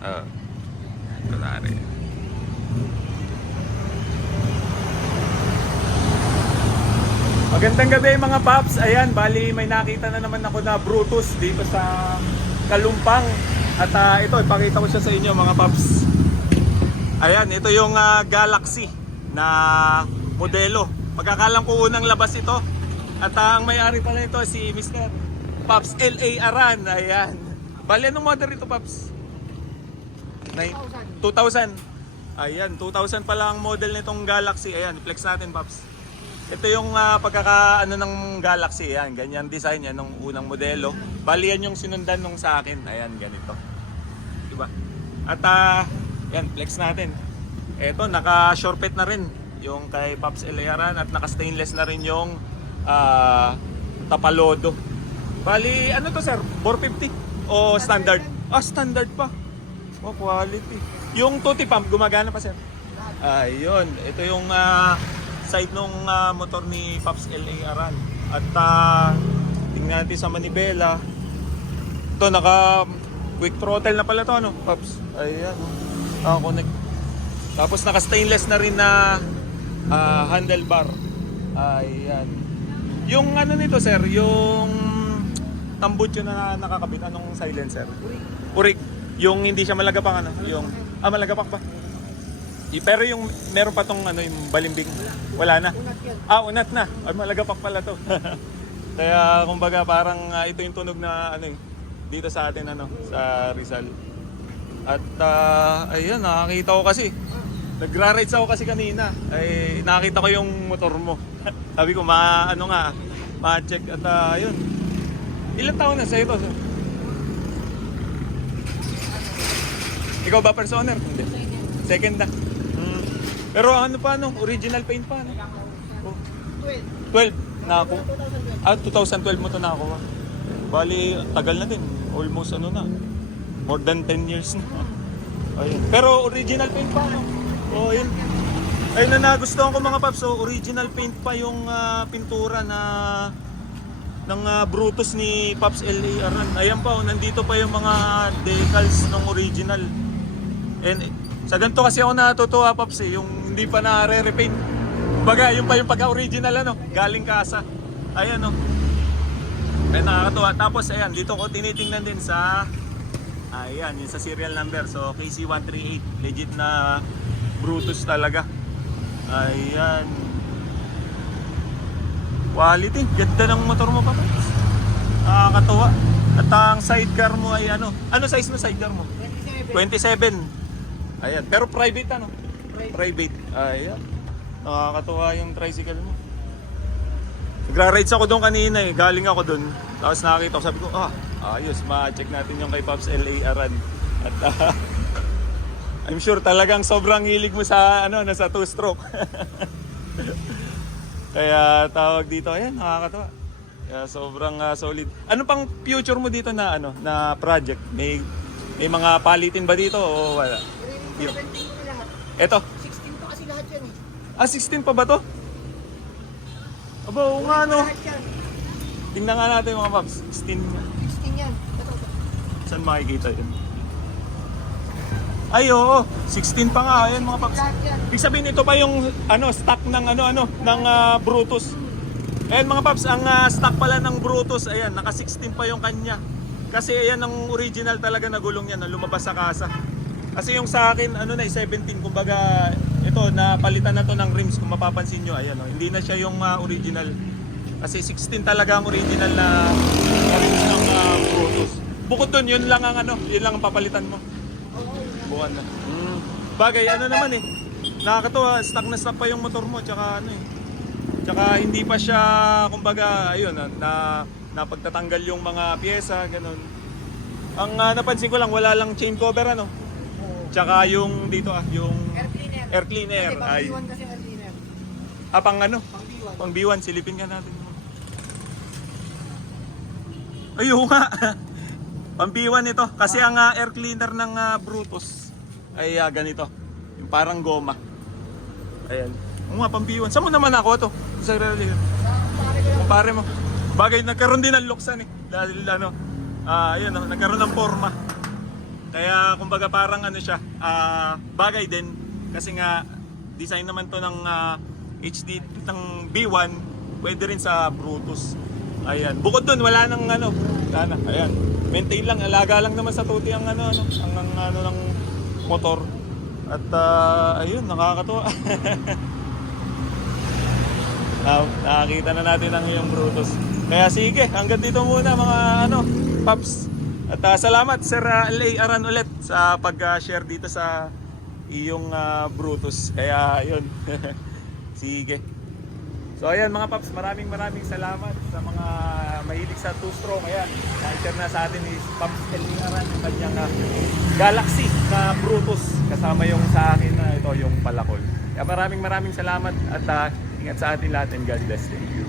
Oh, kunwari. Magandang gabi mga paps. Ayan, bali may nakita na naman ako na Brutus dito sa Kalumpang. At ito, ipakita ko siya sa inyo mga paps. Ayan, ito yung Galaxy na modelo. Pagkakalam ko unang labas ito. At ang may-ari pala ito si Mr. Paps L.A. Aran. Ayan. Bali, anong model ito paps? 2000. Ayan, 2000 pala ang model nitong Galaxy. Ayan, flex natin paps. Ito yung pagkakaano ng Galaxy. Ayan, ganyan design yan nung unang modelo. Bali yan yung sinundan nung sa akin. Ayan, ganito. Diba? At yan, flex natin. Ito, naka-shortpet na rin yung kay Paps Elayaran at naka-stainless na rin yung Tapalodo. Bali, ano to sir? 450 o standard? Standard pa. Oh, quality. Yung tutti pump, gumagana pa sir? Ayun, ito yung side nung motor ni Paps L.A. Aran. At tingnan natin sa manibela. Ito, naka quick throttle na pala to, ano, Paps? Ayan, connect. Tapos naka stainless na rin na handlebar. Ayan. Yung ano nito sir, yung tambutso na nakakabit, anong silencer? Urig. Yung hindi siya malagapang ano, yung malagapak ba? Pero yung meron pa tong ano, yung balimbing. Wala na. Unat na. Ay, malagapak pala to. Kaya kumbaga parang ito yung tunog na ano dito sa atin ano, sa Rizal. At ayun, nakakita ko kasi. Nagra-rides ako kasi kanina. Ay nakita ko yung motor mo. Sabi ko ma-check at ayun. Ilang taon na sa ito? Ikaw ba first owner? Hindi. Second na. Pero ano pa no? Original paint pa no? 12 na ako. 2012 mo to na ako. Bali, tagal na din. Almost ano na. More than 10 years na. Ayun. Pero original paint pa no? Yun. Ayun na nagustuhan ko mga paps. So, original paint pa yung pintura na ng Brutus ni Paps L.A. Aran. Ayan pa, nandito pa yung mga decals ng original. And sa ganito kasi ako natutuwa Paps yung hindi pa na-re-repaint. Baga, yung pa yung pagka-original ano, galing kasa. Ayan no. Ay nakakatuwa. Tapos ayan, dito ko tinitingnan din sa ayan, yung sa serial number. So KC138, legit na Brutus talaga. Ayan. Quality, ganda ng motor mo pa Paps. Nakakatuwa. At ang sidecar mo ay ano size na sidecar mo? 27. Ayan, pero private ano? Private. Ayan. Nakakatuwa yung tricycle mo. Nagra-rides ako doon kanina galing ako doon. Tapos nakakita ko, sabi ko, ayos, ma-check natin yung kay Paps L.A. Aran. At I'm sure talagang sobrang hilig mo sa nasa 2-stroke. Kaya tawag dito, ayan, nakakatuwa. Kaya sobrang solid. Ano pang future mo dito na na project? May mga palitin ba dito o wala? 17 ko lahat. Eto. 16 pa kasi lahat yan 16 pa ba to? Aba, oo nga no. Tingnan nga natin mga paps. 16 nga. 16 yan. Saan makikita yun? Ay oo, 16 pa nga. Ayan mga paps. Ibig sabihin ito pa yung stock ng ng Brutus. Ayan mga paps, ang stock pala ng Brutus, ayan, naka 16 pa yung kanya. Kasi ayan ang original talaga na gulong yan na lumabas sa kasa. Kasi yung sa akin, 17, kumbaga, ito, napalitan na to ng rims, kung mapapansin nyo, ayan, hindi na siya yung original. Kasi 16 talaga ang original na rims ng Brutus. Bukod dun, yun lang ang papalitan mo. Buwan na. Bagay, naman nakakatuwa, stock na stock pa yung motor mo, tsaka tsaka hindi pa siya, kumbaga, ayun, napagtatanggal yung mga pyesa, ganun. Ang napansin ko lang, wala lang chain cover, Tsaka yung dito yung air cleaner. Kasi pang B1 kasi air cleaner. Pang Pang B1. Pang B1, silipin nga natin. Ayun nga. Pang B1 ito. Kasi ang air cleaner ng Brutus ay ganito. Yung parang goma. Ayan. Pang B1. Saan mo naman ako to? Sa rally. Pare mo. Bagay, nagkaroon din ng luksan Dahil ayun, nagkaroon ng forma. Kaya kumbaga parang ano siya, bagay din kasi nga design naman to ng HD ng B1, pwede rin sa Brutus. Ayan. Bukod dun wala nang ano, sana. Ayan. Maintain lang, alaga lang naman sa tuti ang ang ano ng motor. At ayun, nakakatuwa. Nakakita na natin ang iyong Brutus. Kaya sige, hanggang dito muna mga Paps. At salamat Sir L.A. Aran ulit sa pag-share dito sa iyong Brutus. Kaya yun. Sige. So ayan mga Paps, maraming salamat sa mga mahilig sa two-stroke. Ayan, na-share na sa atin ni Paps L.A. Aran yung kanyang Galaxy na Brutus. Kasama yung sa akin na ito, yung Palakol. Kaya maraming salamat at ingat sa atin lahat and God bless. Thank you.